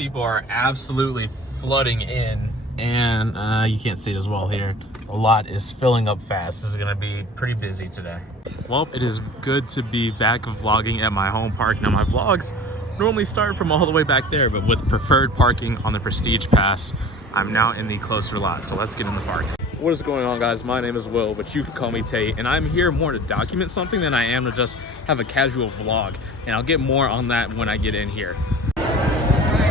People are absolutely flooding in, and you can't see it as well here. A lot is filling up fast. This is gonna be pretty busy today. Well, it is good to be back vlogging at my home park. Now my vlogs normally start from all the way back there, but with preferred parking on the Prestige Pass, I'm now in the closer lot. So let's get in the park. What is going on, guys? My name is Will, but you can call me Tate, and I'm here more to document something than I am to just have a casual vlog. And I'll get more on that when I get in here.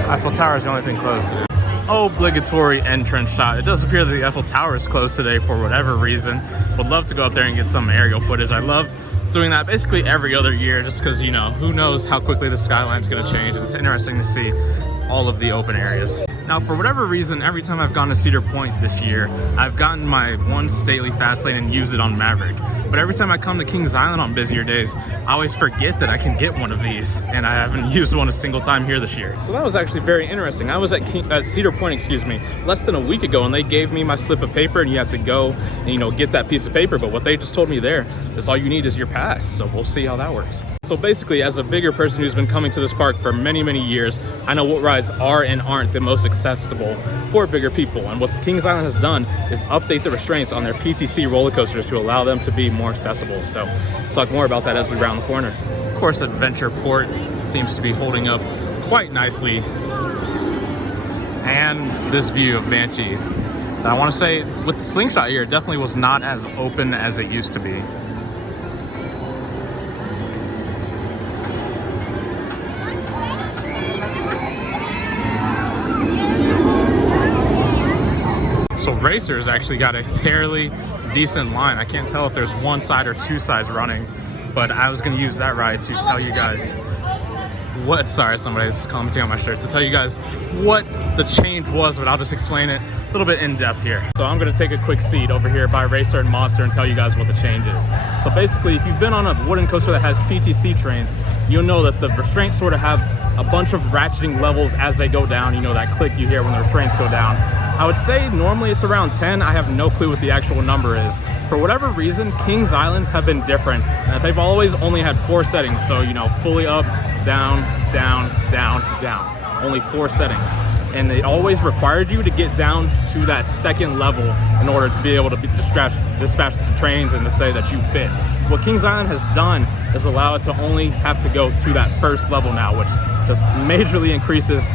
Eiffel Tower is the only thing closed today. Obligatory entrance shot. It does appear that the Eiffel Tower is closed today for whatever reason. Would love to go up there and get some aerial footage. I love doing that basically every other year just because, you know, who knows how quickly the skyline's going to change. It's interesting to see all of the open areas. Now, for whatever reason, every time I've gone to Cedar Point this year, I've gotten my one stately fast lane and used it on Maverick. But every time I come to Kings Island on busier days, I always forget that I can get one of these, and I haven't used one a single time here this year. So that was actually very interesting. I was at Cedar Point, less than a week ago, and they gave me my slip of paper, and you have to go and, you know, get that piece of paper. But what they just told me there is all you need is your pass. So we'll see how that works. So basically, as a bigger person who's been coming to this park for many, many years, I know what rides are and aren't the most accessible for bigger people. And what Kings Island has done is update the restraints on their PTC roller coasters to allow them to be more accessible. So we'll talk more about that as we round the corner. Of course, Adventure Port seems to be holding up quite nicely. And this view of Banshee. I want to say, with the slingshot here, it definitely was not as open as it used to be. So Racer's actually got a fairly decent line. I can't tell if there's one side or two sides running, but I was going to use that ride to tell you guys what, sorry, somebody's commenting on my shirt, to tell you guys what the change was, but I'll just explain it a little bit in depth here. So I'm going to take a quick seat over here by Racer and Monster and tell you guys what the change is. So basically, if you've been on a wooden coaster that has PTC trains, you'll know that the restraints sort of have a bunch of ratcheting levels as they go down. You know, that click you hear when the restraints go down. I would say normally it's around 10. I have no clue what the actual number is. For whatever reason, Kings Islands have been different. They've always only had 4 settings. So, you know, fully up, down, down, down, down. Only 4 settings. And they always required you to get down to that second level in order to be able to dispatch the trains and to say that you fit. What Kings Island has done is allow it to only have to go to that first level now, which just majorly increases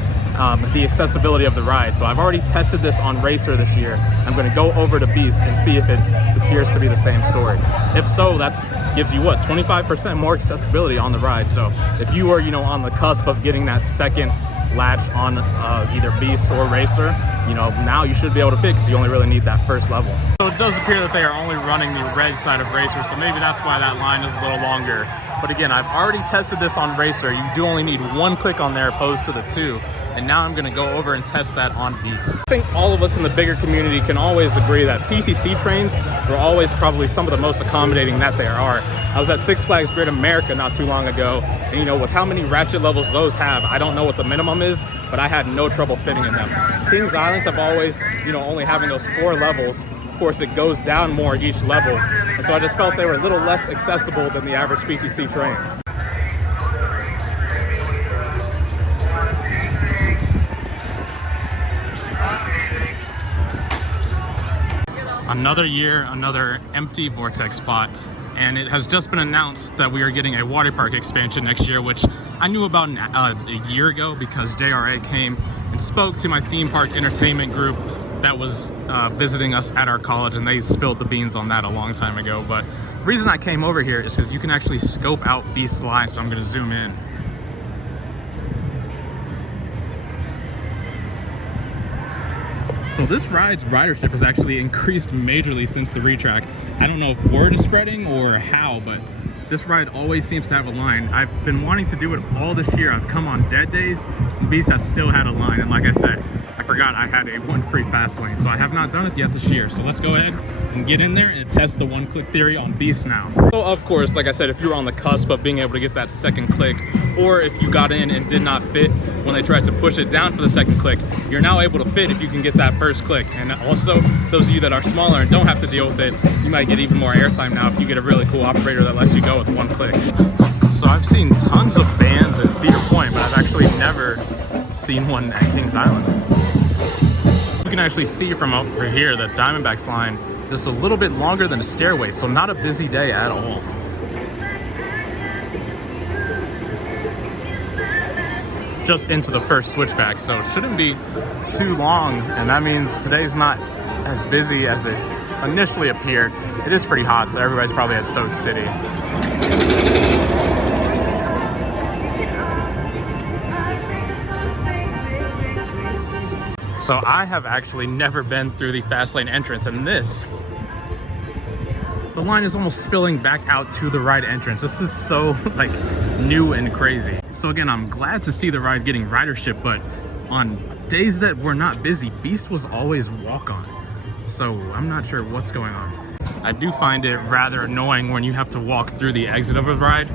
the accessibility of the ride. So I've already tested this on Racer this year. I'm going to go over to Beast and see if it appears to be the same story. If so, that gives you what, 25% more accessibility on the ride. So if you are, you know, on the cusp of getting that second latch on either Beast or Racer, you know, now you should be able to fit because you only really need that first level. So it does appear that they are only running the red side of Racer, so maybe that's why that line is a little longer. But again, I've already tested this on Racer. You do only need 1 click on there opposed to the 2. And now I'm gonna go over and test that on Beast. I think all of us in the bigger community can always agree that PTC trains are always probably some of the most accommodating that there are. I was at Six Flags Great America not too long ago, and you know, with how many ratchet levels those have, I don't know what the minimum is, but I had no trouble fitting in them. Kings Islands have always, you know, only having those 4 levels. Of course, it goes down more each level. And so I just felt they were a little less accessible than the average PTC train. Another year, another empty vortex spot, and it has just been announced that we are getting a water park expansion next year, which I knew about a year ago because JRA came and spoke to my theme park entertainment group that was visiting us at our college, and they spilled the beans on that a long time ago. But the reason I came over here is because you can actually scope out Beast's line, so I'm going to zoom in. So this ride's ridership has actually increased majorly since the retrack. I don't know if word is spreading or how, but this ride always seems to have a line. I've been wanting to do it all this year. I've come on dead days, and Beast has still had a line. And like I said, I forgot I had a 1 free fast lane, so I have not done it yet this year. So let's go ahead and get in there and test the 1-click theory on Beast now. So of course, like I said, if you were on the cusp of being able to get that second click, or if you got in and did not fit when they tried to push it down for the second click, you're now able to fit if you can get that first click. And also, those of you that are smaller and don't have to deal with it, you might get even more airtime now if you get a really cool operator that lets you go with 1 click. So I've seen tons of bands at Cedar Point, but I've actually never seen one at Kings Island. You can actually see from over here that Diamondback's line is a little bit longer than a stairway, so not a busy day at all. Just into the first switchback, so it shouldn't be too long, and that means today's not as busy as it initially appeared. It is pretty hot, so everybody's probably at Soak City. So I have actually never been through the fast lane entrance, and the line is almost spilling back out to the ride entrance. This is so like new and crazy. So again, I'm glad to see the ride getting ridership, but on days that were not busy, Beast was always walk on. So I'm not sure what's going on. I do find it rather annoying when you have to walk through the exit of a ride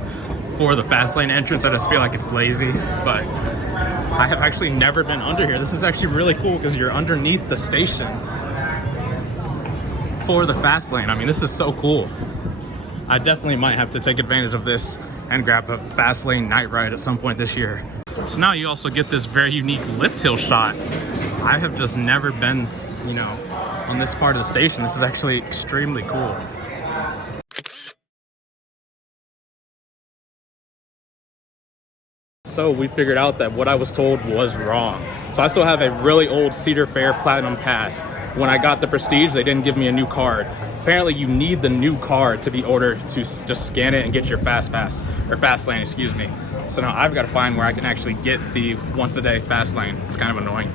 for the fast lane entrance. I just feel like it's lazy, but I have actually never been under here. This is actually really cool because you're underneath the station for the fast lane. I mean, this is so cool. I definitely might have to take advantage of this and grab a fast lane night ride at some point this year. So now you also get this very unique lift hill shot. I have just never been, you know, on this part of the station. This is actually extremely cool. So we figured out that what I was told was wrong. So I still have a really old Cedar Fair Platinum Pass. When I got the Prestige, they didn't give me a new card. Apparently you need the new card to be ordered to just scan it and get your Fast Pass, or Fast Lane, excuse me. So now I've got to find where I can actually get the once a day Fast Lane. It's kind of annoying.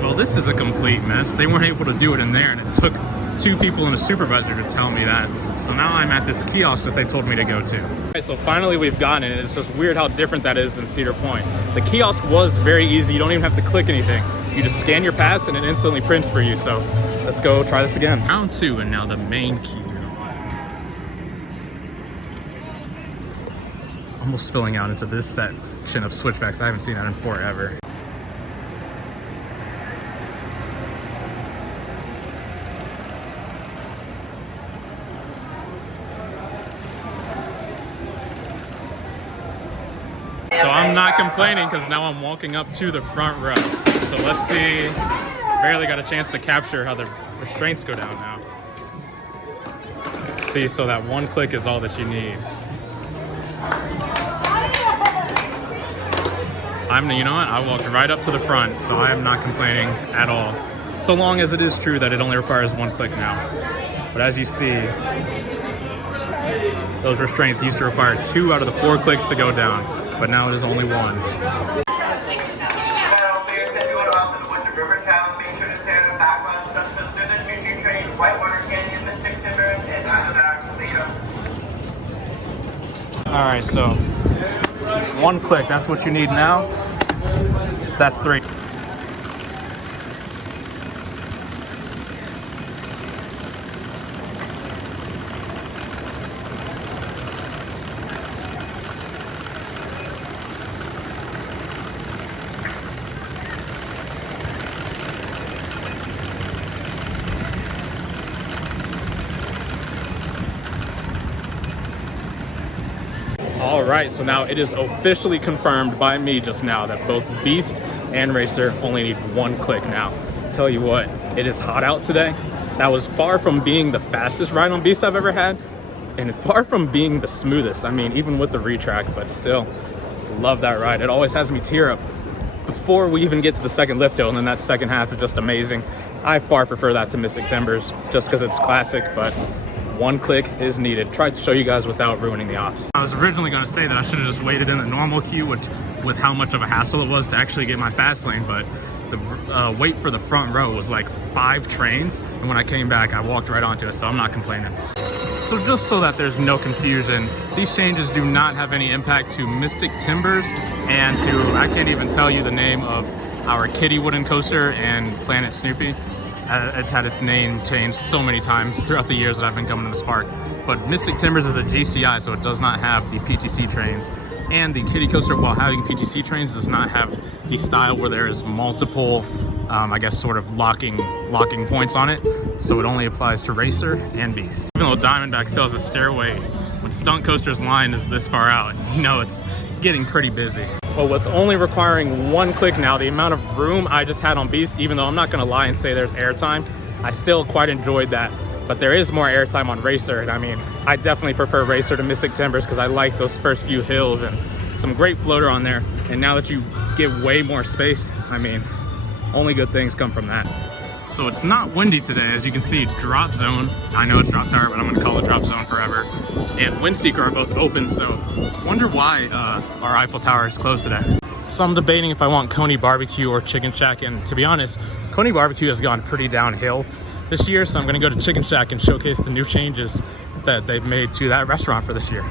Well, this is a complete mess. They weren't able to do it in there, and it took 2 people and a supervisor to tell me that. So now I'm at this kiosk that they told me to go to. Okay, so finally we've gotten it. It's just weird how different that is than Cedar Point. The kiosk was very easy. You don't even have to click anything. You just scan your pass and it instantly prints for you. So let's go try this again. Round 2 and now the main queue. Almost spilling out into this section of switchbacks. I haven't seen that in forever. So I'm not complaining because now I'm walking up to the front row. So let's see. Barely got a chance to capture how the restraints go down now. See, so that one click is all that you need. You know what? I walked right up to the front, so I am not complaining at all. So long as it is true that it only requires 1 click now. But as you see, those restraints used to require 2 out of the 4 clicks to go down, but now it is only 1. All right, so 1 click, that's what you need now. That's 3. All right, so now it is officially confirmed by me just now that both Beast and Racer only need 1 click now. Tell you what, it is hot out today. That was far from being the fastest ride on Beast I've ever had, and far from being the smoothest. I mean, even with the retrack, but still, love that ride. It always has me tear up before we even get to the second lift hill, and then that second half is just amazing. I far prefer that to Mystic Timbers, just because it's classic, but 1 click is needed. Tried to show you guys without ruining the ops. I was originally going to say that I should have just waited in the normal queue, which with how much of a hassle it was to actually get my fast lane, but the wait for the front row was like 5 trains, and when I came back I walked right onto it, so I'm not complaining. So just so that there's no confusion, these changes do not have any impact to Mystic Timbers and to, I can't even tell you the name of our Kitty wooden coaster and Planet Snoopy. It's had its name changed so many times throughout the years that I've been coming to this park. But Mystic Timbers is a GCI, so it does not have the PTC trains. And the Kitty coaster, while having PTC trains, does not have the style where there is multiple, I guess, sort of locking points on it. So it only applies to Racer and Beast. Even though Diamondback still has a stairway when stunt coasters line is this far out, you know it's getting pretty busy. Well, with only requiring one click now, the amount of room I just had on Beast, even though I'm not gonna lie and say there's airtime, I still quite enjoyed that. But there is more airtime on Racer, and I mean, I definitely prefer Racer to Mystic Timbers because I like those first few hills and some great floater on there. And now that you get way more space, I mean, only good things come from that. So it's not windy today, as you can see. Drop zone, I know it's drop tower, but I'm gonna call it drop zone forever, and wind seeker are both open, so wonder why our Eiffel Tower is closed today. So I'm debating if I want Coney Barbecue or Chicken Shack, and to be honest, Coney Barbecue has gone pretty downhill this year, so I'm gonna go to Chicken Shack and showcase the new changes that they've made to that restaurant for this year.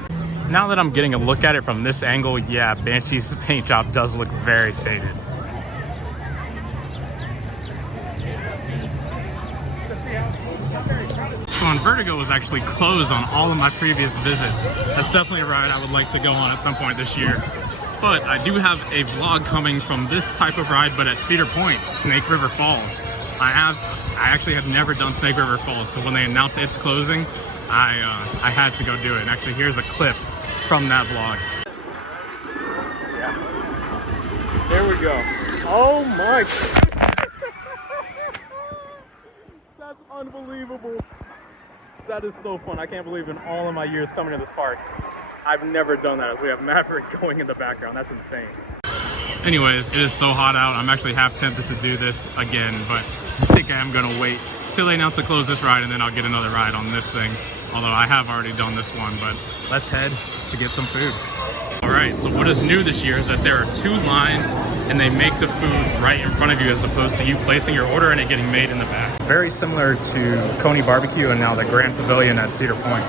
Now that I'm getting a look at it from this angle, yeah, Banshee's paint job does look very faded. So Vertigo was actually closed on all of my previous visits. That's definitely a ride I would like to go on at some point this year. But I do have a vlog coming from this type of ride, but at Cedar Point, Snake River Falls. I actually have never done Snake River Falls, so when they announced its closing, I had to go do it. And actually, here's a clip from that vlog. Yeah. There we go. Oh my! That's unbelievable. That is so fun. I can't believe in all of my years coming to this park, I've never done that. We have Maverick going in the background. That's insane. Anyways, it is so hot out. I'm actually half tempted to do this again, but I think I am gonna wait till they announce to close this ride, and then I'll get another ride on this thing. Although I have already done this one, but let's head to get some food. All right, so what is new this year is that there are 2 lines and they make the food right in front of you as opposed to you placing your order and it getting made in the back. Very similar to Coney Barbecue and now the Grand Pavilion at Cedar Point.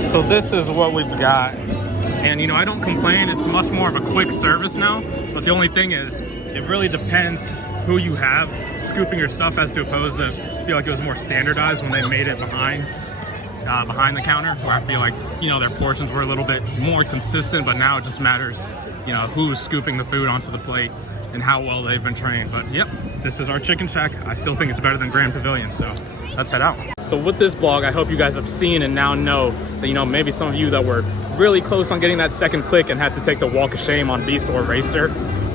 So this is what we've got. And you know, I don't complain, it's much more of a quick service now, but the only thing is, it really depends who you have scooping your stuff as to opposed to, I feel like it was more standardized when they made it behind the counter, where I feel like, you know, their portions were a little bit more consistent, but now it just matters, you know, who's scooping the food onto the plate and how well they've been trained. But yep, this is our Chicken Shack. I still think it's better than Grand Pavilion, so let's head out. So with this vlog, I hope you guys have seen and now know that, you know, maybe some of you that were really close on getting that second click and had to take the walk of shame on Beast or Racer,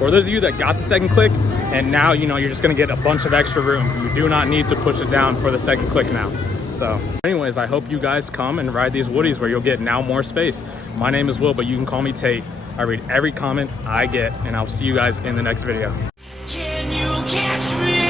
or those of you that got the second click and now, you know, you're just gonna get a bunch of extra room. You do not need to push it down for the second click now. So anyways, I hope you guys come and ride these Woodies where you'll get now more space. My name is Will, but you can call me Tate. I read every comment I get, and I'll see you guys in the next video. Can you catch me?